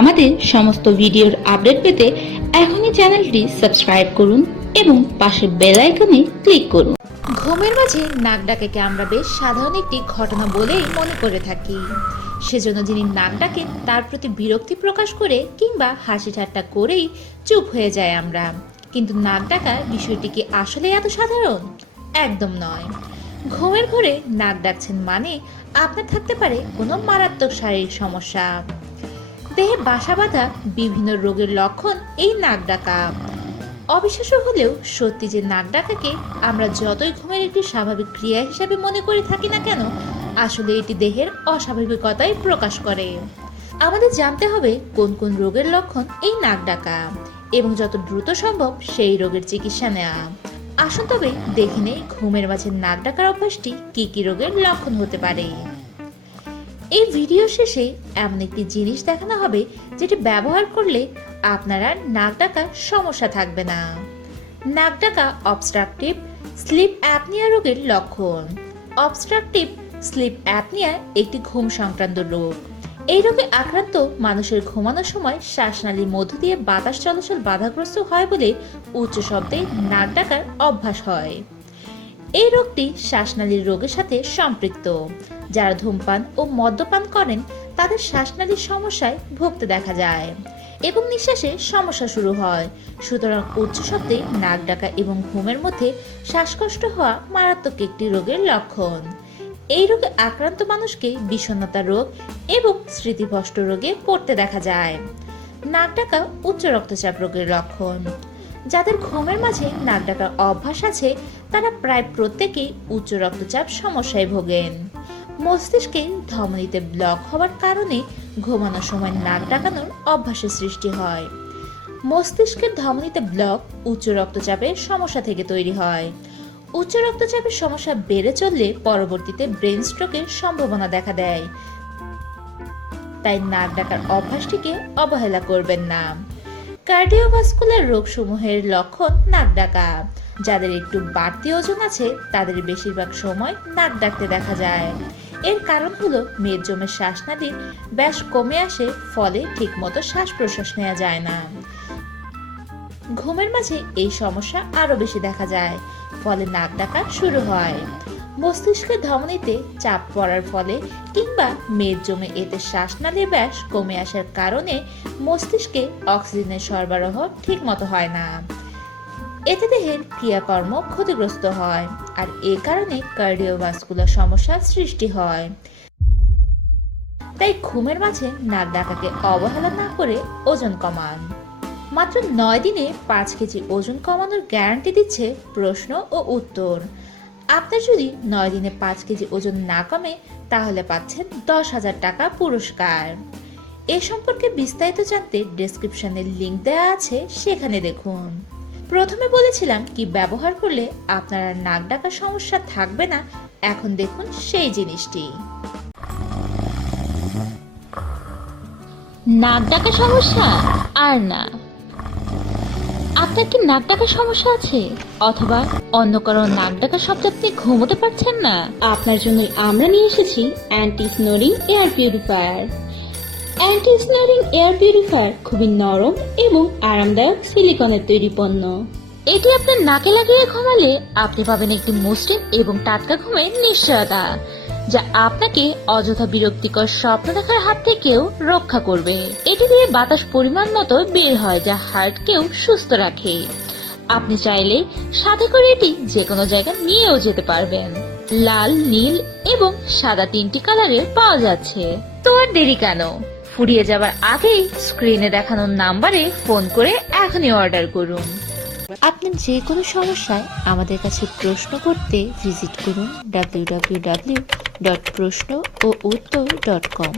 আমাদের সমস্ত ভিডিওর আপডেট পেতে এখনই চ্যানেলটি সাবস্ক্রাইব করুন এবং পাশের বেল আইকনে ক্লিক করুন। ঘুমের মাঝে নাক ডাকাকে আমরা বেশ সাধারণ একটি ঘটনা বলেই মনে করে থাকি। সেজন্য যিনি নাক ডাকেন তার প্রতি বিরক্তি প্রকাশ করে কিংবা হাসি ঠাট্টা করেই চুপ হয়ে যায় আমরা। কিন্তু নাক ডাকার বিষয়টি কি আসলে এত সাধারণ? একদম নয়। ঘুমের ঘরে নাক ডাকছেন মানে আপনার থাকতে পারে কোনো মারাত্মক শারীরিক সমস্যা। দেহে বাসা বাঁধা বিভিন্ন রোগের লক্ষণ এই নাক ডাকা। অবিশ্বাস্য হলেও সত্যি যে নাক ডাকাকে আমরা যতই ঘুমের একটি স্বাভাবিক ক্রিয়া হিসাবে মনে করে থাকি না কেন, আসলে এটি দেহের অস্বাভাবিকতাই প্রকাশ করে। আমাদের জানতে হবে কোন কোন রোগের লক্ষণ এই নাক ডাকা এবং যত দ্রুত সম্ভব সেই রোগের চিকিৎসা নেওয়া। আসুন তবে দেখে নেই ঘুমের মাঝে নাক ডাকার অভ্যাসটি কি কি রোগের লক্ষণ হতে পারে। এই ভিডিও শেষে এমন একটি জিনিস দেখানো হবে যেটি ব্যবহার করলে আপনার আর নাক ডাকার সমস্যা থাকবে না। নাক ডাকা অবস্ট্রাকটিভ স্লিপ অ্যাপনিয়া রোগের লক্ষণ। অবস্ট্রাকটিভ স্লিপ অ্যাপনিয়া একটি ঘুম সংক্রান্ত রোগ। এই রোগে আক্রান্ত মানুষের ঘুমানোর সময় শ্বাসনালীর মধ্য দিয়ে বাতাস চলাচল বাধাগ্রস্ত হয় বলে উচ্চ শব্দে নাক ডাকার অভ্যাস হয়। এই রোগটি শ্বাসনালীর রোগের সাথে সম্পৃক্ত। যারা ধূমপান ও মদ্যপান করেন তাদের শ্বাসনালীর সমস্যায় ভুগতে দেখা যায় এবং নিঃশ্বাসে সমস্যা শুরু হয়। সুতরাং উচ্চ শব্দে নাক ডাকা এবং ঘুমের মধ্যে শ্বাসকষ্ট হওয়া মারাত্মক একটি রোগের লক্ষণ। এই রোগে আক্রান্ত মানুষকে বিষণ্ণতা রোগ এবং স্মৃতিভ্রষ্ট রোগে পড়তে দেখা যায়। নাক ডাকা উচ্চ রক্তচাপ রোগের লক্ষণ। যাদের ঘুমের মাঝে নাক ডাকার অভ্যাস আছে তারা প্রায় প্রত্যেকেই উচ্চ রক্তচাপ সমস্যায় ভোগেন। মস্তিষ্কে ধমনীতে ব্লক হওয়ার কারণে ঘুমানোর সময় নাক ডাকানোর অভ্যাসের সৃষ্টি হয়। মস্তিষ্কের ধমনীতে ব্লক উচ্চ রক্তচাপের সমস্যা থেকে তৈরি হয়। উচ্চ রক্তচাপের সমস্যা বেড়ে চললে পরবর্তীতে ব্রেন স্ট্রোকের সম্ভাবনা দেখা দেয়। তাই নাক ডাকার অভ্যাসটিকে অবহেলা করবেন না। কার্ডিওভাস্কুলার রোগসমূহের লক্ষণ নাক ডাকা। যাদের একটু বাড়তি ওজন আছে তাদের বেশিরভাগ সময় নাক ডাকতে দেখা যায়। এর কারণ হলো মেদজমের শ্বাসনালীর ব্যাস কমে আসে, ফলে ঠিকমতো শ্বাস প্রশ্বাস নেওয়া যায় না। ঘুমের মাঝে এই সমস্যা আরো বেশি দেখা যায়, ফলে নাক ডাকা শুরু হয়। মস্তিষ্কের ধমনীতে চাপ পড়ার ফলে কিংবা মেদ জমে এতে শ্বাসনালীর ব্যাস কমে আসার কারণে মস্তিষ্কে অক্সিজেনের সরবরাহ ঠিকমতো হয় না। এতে দেহের ক্রিয়াকর্ম ক্ষতিগ্রস্ত হয় আর এ কারণে কার্ডিওভাস্কুলার সমস্যার সৃষ্টি হয়। তাই ঘুমের মাঝে নাক ডাকাকে অবহেলা না করে ওজন কমান। মাত্র 9 দিনে 5 কেজি ওজন কমানোর গ্যারান্টি দিচ্ছে প্রশ্ন ও উত্তর। আপনার যদি 9 দিনে 5 কেজি ওজন না কমে তাহলে পাচ্ছেন 10,000 টাকা পুরস্কার। এ সম্পর্কে বিস্তারিত জানতে ডেসক্রিপশনে লিংক দেওয়া আছে, সেখানে দেখুন। প্রথমে বলেছিলাম কি ব্যবহার করলে আপনার আর নাক ডাকার সমস্যা থাকবে না, এখন দেখুন সেই জিনিসটি। নাক ডাকার সমস্যা আর না। আপনার কি নাক ডাকার সমস্যা আছে অথবা অন্য কারো নাক ডাকার শব্দে আপনি ঘুমোতে পারছেন না? আপনার জন্য আমরা নিয়ে এসেছি anti snoring air purifier. Anti snoring air purifier খুবই নরম এবং আরামদায়ক সিলিকনের তৈরি পণ্য। এটি আপনার নাকে লাগিয়ে ঘুমালে আপনি পাবেন একটি মসৃণ এবং টাটকা ঘুমের নিশ্চয়তা, যা আপনাকে অযথা বিরক্তিকর স্বপ্ন দেখার হাত থেকেও রক্ষা করবে। এটি দিয়ে বাতাস পরিমাণ মতো বের হয়, যা হার্টকেও সুস্থ রাখে। আপনি চাইলে সাথে করে এটি যে কোনো জায়গায় নিয়েও যেতে পারবেন। লাল, নীল এবং সাদা 3টি কালারের পাওয়া যাচ্ছে। তো আর দেরি কেন? ফুরিয়ে যাবার আগেই স্ক্রিনে দেখানো নাম্বারে ফোন করে এখনই অর্ডার করুন। আপনার যে কোনো সমস্যায় আমাদের কাছে প্রশ্ন করতে ভিজিট করুন www.proshno-o-uttor.com।